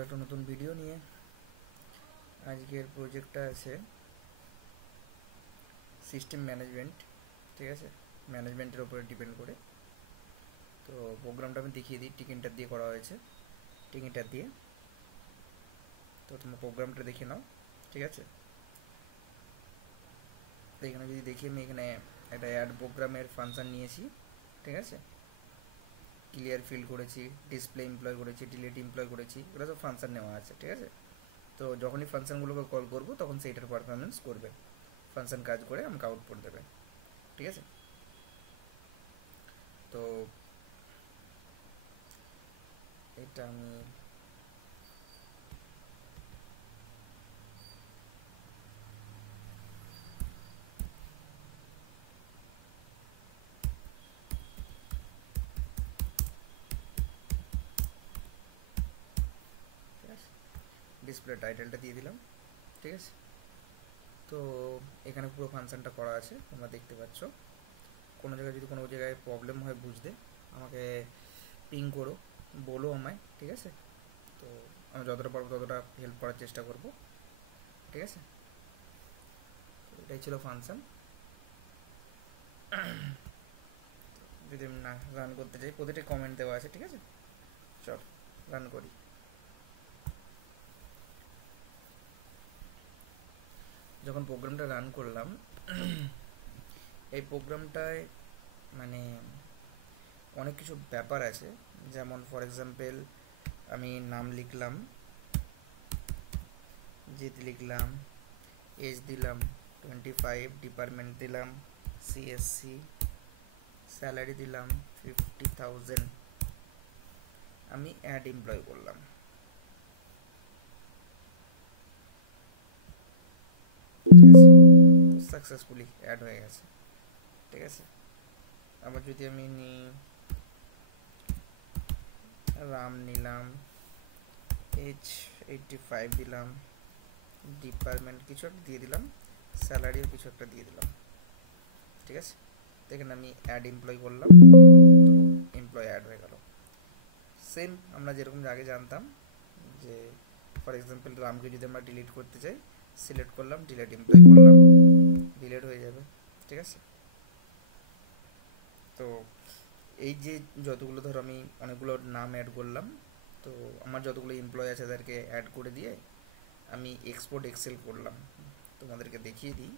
আবার একটা নতুন ভিডিও নিয়ে। আজকের প্রজেক্টটা আছে সিস্টেম ম্যানেজমেন্ট, ঠিক আছে, ম্যানেজমেন্টের উপরে ডিপেন্ড করে। তো প্রোগ্রামটা আমি দেখিয়ে দিই, টিকিনটার দিয়ে করা হয়েছে, টিকিনটার দিয়ে। তো তোমরা প্রোগ্রামটা দেখে নাও, ঠিক আছে। তো এখানে যদি দেখি, আমি এখানে একটা অ্যাড প্রোগ্রামের ফাংশন নিয়েছি, ঠিক আছে। ক্লিয়ার ফিল্ড করেছি, ডিসপ্লে এমপ্লয় করেছি, ডিলিট এমপ্লয় করেছি, এগুলো সব ফাংশন নেওয়া আছে, ঠিক আছে। তো যখনই ফাংশনগুলোকে কল করবো তখন সেইটার পারফরমেন্স করবে, ফাংশন কাজ করে আমাকে আউটপুট দেবে, ঠিক আছে। তো এটা আমি ডিসপ্লে টাইটেলটা দিয়ে দিলাম, ঠিক আছে। তো এখানে পুরো ফাংশনটা করা আছে, তোমরা দেখতে পাচ্ছ। কোনো জায়গায় যদি কোনো জায়গায় প্রবলেম হয় বুঝতে, আমাকে পিং করো, বলো আমায়, ঠিক আছে। তো আমি যতটা পারবো ততটা হেল্প করার চেষ্টা করব, ঠিক আছে। এটাই ছিল ফাংশন। যদি আমি না রান করতে চাই, প্রতিটা কমেন্ট দেওয়া আছে, ঠিক আছে। চল রান করি। যখন প্রোগ্রামটা রান করলাম, এই প্রোগ্রামটায় মানে অনেক কিছু ব্যাপার আছে। যেমন ফর এক্সাম্পল, আমি নাম লিখলাম, জিত লিখলাম, এজ দিলাম 25, ডিপার্টমেন্ট দিলাম সিএসসি, স্যালারি দিলাম 50,000, আমি অ্যাড এমপ্লয় করলাম, ঠিক আছে। তো সাকসেসফুলি অ্যাড হয়ে গেছে, ঠিক আছে। আবার যদি আমি রাম নিলাম, এজ 85 দিলাম, ডিপার্টমেন্ট কিছু একটা দিয়ে দিলাম, স্যালারিও কিছু একটা দিয়ে দিলাম, ঠিক আছে। তো এখানে আমি অ্যাড এমপ্লয় করলাম, তো এমপ্লয় অ্যাড হয়ে গেল। সেম আমরা যেরকম আগে জানতাম যে ফর এক্সাম্পল রামকে যদি আমরা ডিলিট করতে চাই, সিলেক্ট করলাম, ডিলিট এমপ্লয় করলাম, ডিলিট হয়ে যাবে, ঠিক আছে। তো এই যে যতগুলো, ধরো আমি অনেকগুলো নাম অ্যাড করলাম, তো আমার যতগুলো এমপ্লয় আছে তাদেরকে অ্যাড করে দিয়ে আমি এক্সপোর্ট এক্সেল করলাম। তোমাদেরকে দেখিয়ে দিই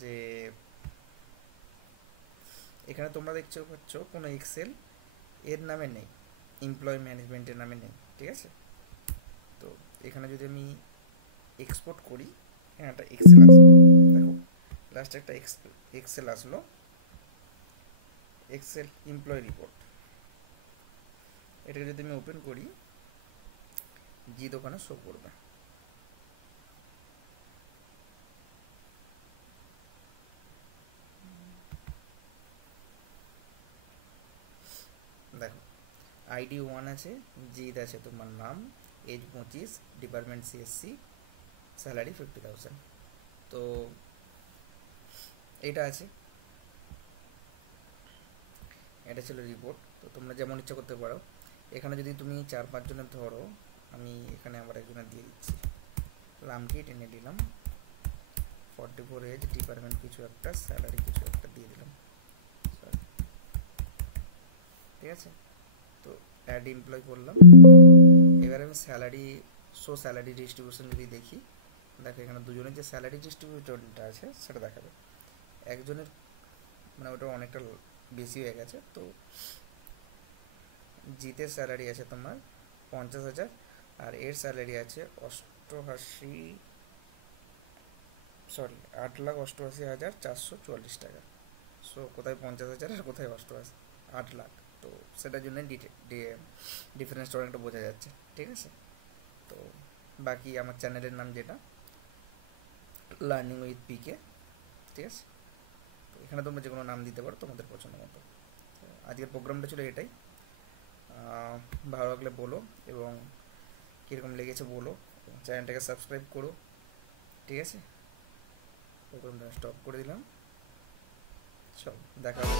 যে এখানে তোমরা দেখতে পাচ্ছ কোনো এক্সেল এর নামে নেই, এমপ্লয় ম্যানেজমেন্টের নামে নেই, ঠিক আছে। তো এখানে যদি আমি এক্সপোর্ট করি, এখানে একটা এক্সেল আসবে, দেখো লাস্টে একটা এক্সেল আসলো, এক্সেল এমপ্লয় রিপোর্ট। এটাকে যদি আমি ওপেন করি, জি দোকানে শো করবে, দেখো আইডি 1 আছে, জিদ আছে তোমার নাম, এজ 25, ডিপার্টমেন্ট সিএসসি, স্যালারি 50,000। তো এটা আছে, এটা ছিল রিপোর্ট। তো তোমরা যেমন ইচ্ছা করতে পারো। এখানে যদি তুমি 4-5 জনের ধরো, আমি এখানে আবার একজনের দিয়ে দিচ্ছি, রামকে টেনে দিলাম, 44 এজ, ডিপার্টমেন্ট কিছু একটা, স্যালারি কিছু একটা দিয়ে দিলাম, ঠিক আছে। তো অ্যাড এমপ্লয় করলাম। এবার আমি স্যালারি, স্যালারি ডিস্ট্রিবিউশন যদি দেখি, দেখো এখানে দুজনের যে স্যালারি ডিস্ট্রিবিউশনটা আছে সেটা দেখাবে। একজনের মানে ওটা অনেকটা বেশি হয়ে গেছে। তো জিতের স্যালারি আছে তোমার 50,000, আর এর স্যালারি আছে 8,88,444 টাকা। সো কোথায় 50,000 আর কোথায় 8 লাখ, তো সেটার জন্য ডিফারেন্সটা অনেকটা বোঝা যাচ্ছে, ঠিক আছে। তো বাকি আমার চ্যানেলের নাম যেটা লার্নিং উইথ পিকে, ঠিক আছে। তো এখানে তোমরা যে কোনো নাম দিতে পারো তোমাদের পছন্দ মতো। আজকের প্রোগ্রামটা ছিল এটাই। ভালো লাগলে বলো, এবং কীরকম লেগেছে বলো, চ্যানেলটাকে সাবস্ক্রাইব করো, ঠিক আছে। প্রোগ্রামটা স্টপ করে দিলাম, চল দেখা হবে।